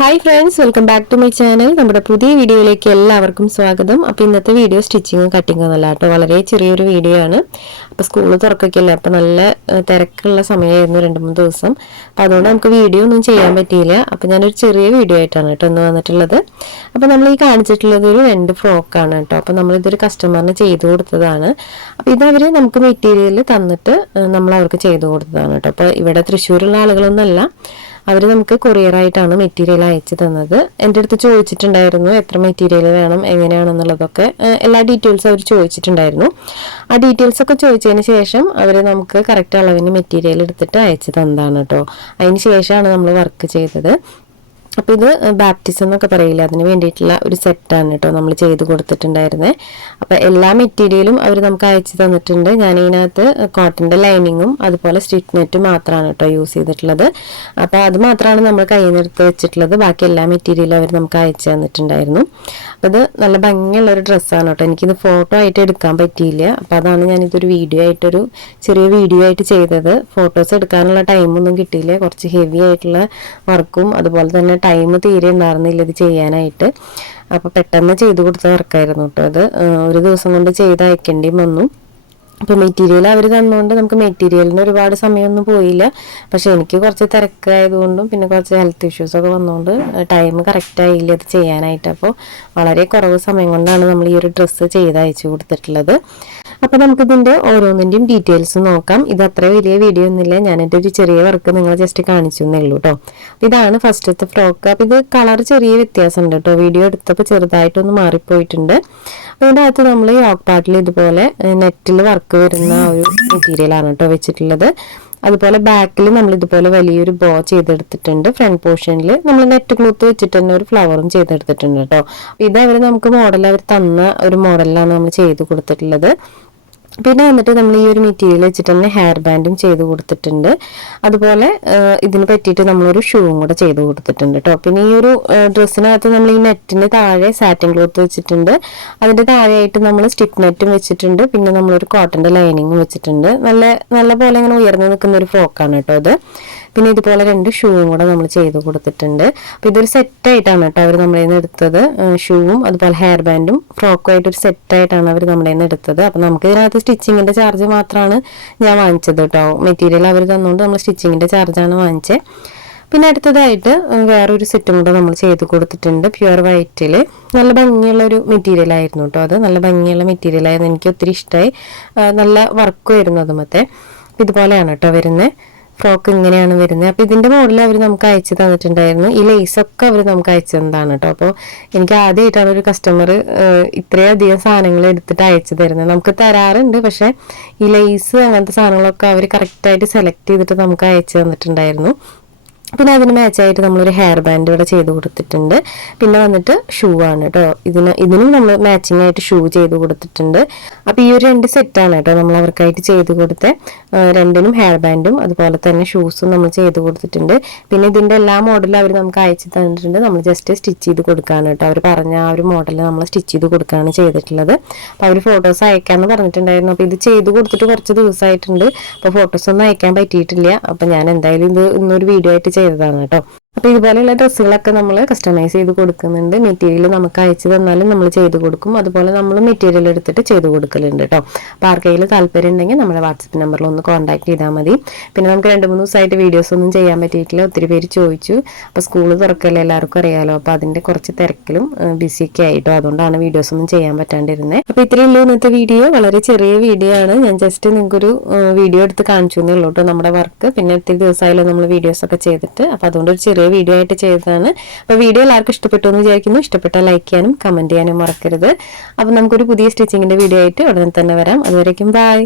Hi friends, welcome back to my channel. നമ്മുടെ പുതിയ വീഡിയോയിലേക്ക് എല്ലാവർക്കും സ്വാഗതം. അപ്പോൾ ഇന്നത്തെ വീഡിയോ സ്റ്റിച്ചിങ്ങും കട്ടിങ്ങും എന്നല്ല കേട്ടോ, വളരെ ചെറിയൊരു വീഡിയോ ആണ്. അപ്പോൾ സ്കൂൾ തുറക്കൊക്കെയല്ലേ, അപ്പോൾ നല്ല തിരക്കുള്ള സമയമായിരുന്നു 2-3 ദിവസം. അപ്പോൾ അതുകൊണ്ട് നമുക്ക് വീഡിയോ ഒന്നും ചെയ്യാൻ പറ്റിയില്ല. അപ്പോൾ ഞാനൊരു ചെറിയ വീഡിയോ ആയിട്ടാണ് കേട്ടോ ഇന്ന് വന്നിട്ടുള്ളത്. അപ്പോൾ നമ്മൾ ഈ കാണിച്ചിട്ടുള്ളത് ഒരു 2 ഫ്രോക്കാണ് കേട്ടോ. അപ്പോൾ നമ്മളിതൊരു കസ്റ്റമറിന് ചെയ്തു കൊടുത്തതാണ്. അപ്പോൾ ഇതവർ നമുക്ക് മെറ്റീരിയൽ തന്നിട്ട് നമ്മൾ അവർക്ക് ചെയ്തു കൊടുത്തതാണ് കേട്ടോ. അപ്പോൾ ഇവിടെ തൃശ്ശൂരുള്ള ആളുകളൊന്നുമല്ല, അവർ നമുക്ക് കൊറിയറായിട്ടാണ് മെറ്റീരിയൽ അയച്ചു തന്നത്. എൻ്റെ അടുത്ത് ചോദിച്ചിട്ടുണ്ടായിരുന്നു എത്ര മെറ്റീരിയൽ വേണം, എങ്ങനെയാണെന്നുള്ളതൊക്കെ എല്ലാ ഡീറ്റെയിൽസും അവർ ചോദിച്ചിട്ടുണ്ടായിരുന്നു. ആ ഡീറ്റെയിൽസൊക്കെ ചോദിച്ചതിന് ശേഷം അവർ നമുക്ക് കറക്റ്റ് അളവിന് മെറ്റീരിയൽ എടുത്തിട്ട് അയച്ചു തന്നതാണ് കേട്ടോ. അതിന് ശേഷമാണ് നമ്മൾ വർക്ക് ചെയ്തത്. അപ്പോൾ ഇത് ബാപ്റ്റിസം എന്നൊക്കെ പറയില്ല, അതിന് വേണ്ടിയിട്ടുള്ള ഒരു സെറ്റാണ് കേട്ടോ നമ്മൾ ചെയ്ത് കൊടുത്തിട്ടുണ്ടായിരുന്നത്. അപ്പോൾ എല്ലാ മെറ്റീരിയലും അവർ നമുക്ക് അയച്ചു തന്നിട്ടുണ്ട്. ഞാൻ ഇതിനകത്ത് കോട്ടൻ്റെ ലൈനിങ്ങും അതുപോലെ സ്റ്റിച്ച് നെറ്റും മാത്രമാണ് കേട്ടോ യൂസ് ചെയ്തിട്ടുള്ളത്. അപ്പോൾ അത് മാത്രമാണ് നമ്മൾ കയ്യിൽ നിന്ന് എടുത്ത് വെച്ചിട്ടുള്ളത്. ബാക്കി എല്ലാ മെറ്റീരിയലും അവർ നമുക്ക് അയച്ചു തന്നിട്ടുണ്ടായിരുന്നു. അപ്പോൾ ഇത് നല്ല ഭംഗിയുള്ളൊരു ഡ്രസ്സാണ് കേട്ടോ. എനിക്കിത് ഫോട്ടോ ആയിട്ട് എടുക്കാൻ പറ്റിയില്ല. അപ്പോൾ അതാണ് ഞാനിതൊരു വീഡിയോ ആയിട്ടൊരു ചെറിയ വീഡിയോ ആയിട്ട് ചെയ്തത്. ഫോട്ടോസ് എടുക്കാനുള്ള ടൈമൊന്നും കിട്ടിയില്ല. കുറച്ച് ഹെവി ആയിട്ടുള്ള വർക്കും അതുപോലെ തന്നെ ടൈം തീരെ ഉണ്ടായിരുന്നില്ല ഇത് ചെയ്യാനായിട്ട്. അപ്പോൾ പെട്ടെന്ന് ചെയ്തു കൊടുത്ത വർക്കായിരുന്നു കേട്ടോ അത്. ഒരു ദിവസം കൊണ്ട് ചെയ്ത് അയക്കേണ്ടി വന്നു. അപ്പോൾ മെറ്റീരിയൽ അവർ തന്നുകൊണ്ട് നമുക്ക് മെറ്റീരിയലിന് ഒരുപാട് സമയമൊന്നും പോയില്ല. പക്ഷേ എനിക്ക് കുറച്ച് തിരക്കായതുകൊണ്ടും പിന്നെ കുറച്ച് ഹെൽത്ത് ഇഷ്യൂസൊക്കെ വന്നുകൊണ്ട് ടൈം കറക്റ്റായില്ല ഇത് ചെയ്യാനായിട്ട്. അപ്പോൾ വളരെ കുറവ് സമയം കൊണ്ടാണ് നമ്മൾ ഈ ഒരു ഡ്രസ്സ് ചെയ്ത് അയച്ചു കൊടുത്തിട്ടുള്ളത്. അപ്പോൾ നമുക്കിതിൻ്റെ ഓരോന്നിൻ്റെയും ഡീറ്റെയിൽസ് നോക്കാം. ഇത് അത്ര വലിയ വീഡിയോ ഒന്നുമില്ല, ഞാനെൻ്റെ ഒരു ചെറിയ വർക്ക് നിങ്ങൾ ജസ്റ്റ് കാണിച്ചു എന്നേ ഉള്ളൂ കേട്ടോ. ഇതാണ് ഫസ്റ്റത്തെ ഫ്രോക്ക്. അപ്പോൾ ഇത് കളർ ചെറിയ വ്യത്യാസമുണ്ട് കേട്ടോ, വീഡിയോ എടുത്തപ്പോൾ ചെറുതായിട്ടൊന്ന് മാറിപ്പോയിട്ടുണ്ട്. അതിൻ്റെ അകത്ത് നമ്മൾ യോക്ക് പാർട്ടിൽ ഇതുപോലെ നെറ്റിൽ വർക്ക് വരുന്ന ഒരു മെറ്റീരിയലാണ് കേട്ടോ വെച്ചിട്ടുള്ളത്. അതുപോലെ ബാക്കിൽ നമ്മൾ ഇതുപോലെ വലിയൊരു ബോ ചെയ്തെടുത്തിട്ടുണ്ട്. ഫ്രണ്ട് പോർഷനിൽ നമ്മൾ നെറ്റ് ക്ലോത്ത് വെച്ചിട്ട് തന്നെ ഒരു ഫ്ലവറും ചെയ്തെടുത്തിട്ടുണ്ട് കേട്ടോ. ഇത് നമുക്ക് അവർ തന്ന ഒരു മോഡലിലാണ് നമ്മൾ ചെയ്ത് കൊടുത്തിട്ടുള്ളത്. പിന്നെ വന്നിട്ട് നമ്മൾ ഈ ഒരു മെറ്റീരിയൽ വെച്ചിട്ട് തന്നെ ഹെയർ ബാൻഡും ചെയ്ത് കൊടുത്തിട്ടുണ്ട്. അതുപോലെ ഇതിന് പറ്റിയിട്ട് നമ്മളൊരു ഷൂവും കൂടെ ചെയ്ത് കൊടുത്തിട്ടുണ്ട് കേട്ടോ. പിന്നെ ഈ ഒരു ഡ്രസ്സിനകത്ത് നമ്മൾ ഈ നെറ്റിന് താഴെ സാറ്റിൻ ക്ലോത്ത് വെച്ചിട്ടുണ്ട്. അതിൻ്റെ താഴെയായിട്ട് നമ്മൾ സ്റ്റിക്ക് നെറ്റും വെച്ചിട്ടുണ്ട്. പിന്നെ നമ്മളൊരു കോട്ടൻ്റെ ലൈനിങ്ങും വെച്ചിട്ടുണ്ട്. നല്ല പോലെ ഇങ്ങനെ ഉയർന്നു നിൽക്കുന്ന ഒരു ഫ്രോക്കാണ് കേട്ടോ ഇത്. പിന്നെ ഇതുപോലെ 2 ഷൂവും കൂടെ നമ്മൾ ചെയ്ത് കൊടുത്തിട്ടുണ്ട്. അപ്പോൾ ഇതൊരു സെറ്റായിട്ടാണ് കേട്ടോ അവർ നമ്മുടെ നിന്ന് എടുത്തത്. ഷൂവും അതുപോലെ ഹെയർ ബാൻഡും ഫ്രോക്കും ആയിട്ടൊരു സെറ്റായിട്ടാണ് അവർ നമ്മുടെ നിന്ന് എടുത്തത്. അപ്പോൾ നമുക്ക് ഇതിനകത്ത് സ്റ്റിച്ചിങ്ങിൻ്റെ ചാർജ് മാത്രമാണ് ഞാൻ വാങ്ങിച്ചത് കേട്ടോ. മെറ്റീരിയൽ അവർ തന്നുകൊണ്ട് നമ്മൾ സ്റ്റിച്ചിങ്ങിൻ്റെ ചാർജാണ് വാങ്ങിച്ചത്. പിന്നെ അടുത്തതായിട്ട് വേറൊരു സെറ്റും കൂടെ നമ്മൾ ചെയ്ത് കൊടുത്തിട്ടുണ്ട്. പ്യുവർ വൈറ്റിൽ നല്ല ഭംഗിയുള്ളൊരു മെറ്റീരിയൽ ആയിരുന്നു കേട്ടോ അത്. നല്ല ഭംഗിയുള്ള മെറ്റീരിയലായിരുന്നു, എനിക്ക് ഒത്തിരി ഇഷ്ടമായി. നല്ല വർക്കും ആയിരുന്നു അതുമത്തെ. ഇതുപോലെയാണ് കേട്ടോ വരുന്നത്. ഫ്രോക്ക് ഇങ്ങനെയാണ് വരുന്നത്. അപ്പോൾ ഇതിൻ്റെ മോഡൽ അവർ നമുക്ക് അയച്ചു തന്നിട്ടുണ്ടായിരുന്നു. ഈ ലേസൊക്കെ അവർ നമുക്ക് അയച്ചു തന്നതാണ് കേട്ടോ. അപ്പോൾ എനിക്ക് ആദ്യമായിട്ടാണ് ഒരു കസ്റ്റമർ ഇത്രയധികം സാധനങ്ങൾ എടുത്തിട്ട് അയച്ചു തരുന്നത്. നമുക്ക് തരാറുണ്ട്, പക്ഷേ ഈ ലേസ് അങ്ങനത്തെ സാധനങ്ങളൊക്കെ അവർ കറക്റ്റായിട്ട് സെലക്ട് ചെയ്തിട്ട് നമുക്ക് അയച്ചു തന്നിട്ടുണ്ടായിരുന്നു. പിന്നെ അതിന് മാച്ചായിട്ട് നമ്മളൊരു ഹെയർ ബാൻഡ് ഇവിടെ ചെയ്ത് കൊടുത്തിട്ടുണ്ട്. പിന്നെ വന്നിട്ട് ഷൂ ആണ് കേട്ടോ. ഇതിനും നമ്മൾ മാച്ചിങ് ആയിട്ട് ഷൂ ചെയ്ത് കൊടുത്തിട്ടുണ്ട്. അപ്പോൾ ഈ ഒരു 2 സെറ്റാണ് കേട്ടോ നമ്മൾ അവർക്കായിട്ട് ചെയ്ത് കൊടുത്ത. 2നും ഹെയർ ബാൻഡും അതുപോലെ തന്നെ ഷൂസും നമ്മൾ ചെയ്ത് കൊടുത്തിട്ടുണ്ട്. പിന്നെ ഇതിൻ്റെ എല്ലാ മോഡലും അവർ നമുക്ക് അയച്ചു തന്നിട്ടുണ്ട്. നമ്മൾ ജസ്റ്റ് സ്റ്റിച്ച് ചെയ്ത് കൊടുക്കുകയാണ് കേട്ടോ. അവർ പറഞ്ഞ ആ ഒരു മോഡൽ നമ്മൾ സ്റ്റിച്ച് ചെയ്ത് കൊടുക്കുകയാണ് ചെയ്തിട്ടുള്ളത്. അപ്പോൾ അവർ ഫോട്ടോസ് അയക്കാമെന്ന് പറഞ്ഞിട്ടുണ്ടായിരുന്നു. അപ്പോൾ ഇത് ചെയ്ത് കൊടുത്തിട്ട് കുറച്ച് ദിവസമായിട്ടുണ്ട്. അപ്പോൾ ഫോട്ടോസൊന്നും അയക്കാൻ പറ്റിയിട്ടില്ല. അപ്പോൾ ഞാൻ എന്തായാലും ഇത് ഇന്നൊരു വീഡിയോ ആയിട്ട് ചെയ്തതാണ് കേട്ടോ. അപ്പോൾ ഇതുപോലെയുള്ള ഡ്രസ്സുകളൊക്കെ നമ്മൾ കസ്റ്റമൈസ് ചെയ്ത് കൊടുക്കുന്നുണ്ട്. മെറ്റീരിയൽ നമുക്ക് അയച്ചു തന്നാലും നമ്മൾ ചെയ്ത് കൊടുക്കും. അതുപോലെ നമ്മൾ മെറ്റീരിയൽ എടുത്തിട്ട് ചെയ്ത് കൊടുക്കലുണ്ട് കേട്ടോ. അപ്പോൾ ആർക്കെങ്കിലും താല്പര്യം ഉണ്ടെങ്കിൽ നമ്മുടെ വാട്സപ്പ് നമ്പറിൽ ഒന്ന് കോൺടാക്ട് ചെയ്താൽ മതി. പിന്നെ നമുക്ക് 2-3 ദിവസമായിട്ട് വീഡിയോസ് ഒന്നും ചെയ്യാൻ പറ്റിയിട്ടില്ല. ഒത്തിരി പേര് ചോദിച്ചു. അപ്പോൾ സ്കൂൾ തുറക്കല്ലേ, എല്ലാവർക്കും അറിയാമല്ലോ. അപ്പോൾ അതിൻ്റെ കുറച്ച് തിരക്കിലും ബിസിയൊക്കെ ആയിട്ടോ, അതുകൊണ്ടാണ് വീഡിയോസ് ഒന്നും ചെയ്യാൻ പറ്റാണ്ടിരുന്നത്. അപ്പോൾ ഇത്രയേ ഉള്ളൂ ഇന്നത്തെ വീഡിയോ. വളരെ ചെറിയ വീഡിയോ ആണ്. ഞാൻ ജസ്റ്റ് നിങ്ങൾക്കൊരു വീഡിയോ എടുത്ത് കാണിച്ചു എന്നേ ഉള്ളൂ കേട്ടോ നമ്മുടെ വർക്ക്. പിന്നെ ഒത്തിരി ദിവസമായാലും നമ്മൾ വീഡിയോസൊക്കെ ചെയ്തിട്ട്. അപ്പോൾ അതുകൊണ്ട് ഒരു ചെറിയ വീഡിയോ ആയിട്ട് ചെയ്തതാണ്. അപ്പോൾ വീഡിയോ എല്ലാവർക്കും ഇഷ്ടപ്പെട്ടു എന്ന് വിചാരിക്കുന്നു. ഇഷ്ടപ്പെട്ടാൽ ലൈക്ക് ചെയ്യാനും കമൻറ്റ് ചെയ്യാനും മറക്കരുത്. അപ്പോൾ നമുക്കൊരു പുതിയ സ്റ്റിച്ചിങ്ങിൻ്റെ വീഡിയോ ആയിട്ട് ഉടനെ തന്നെ വരാം. അതുവരേക്കും ബൈ.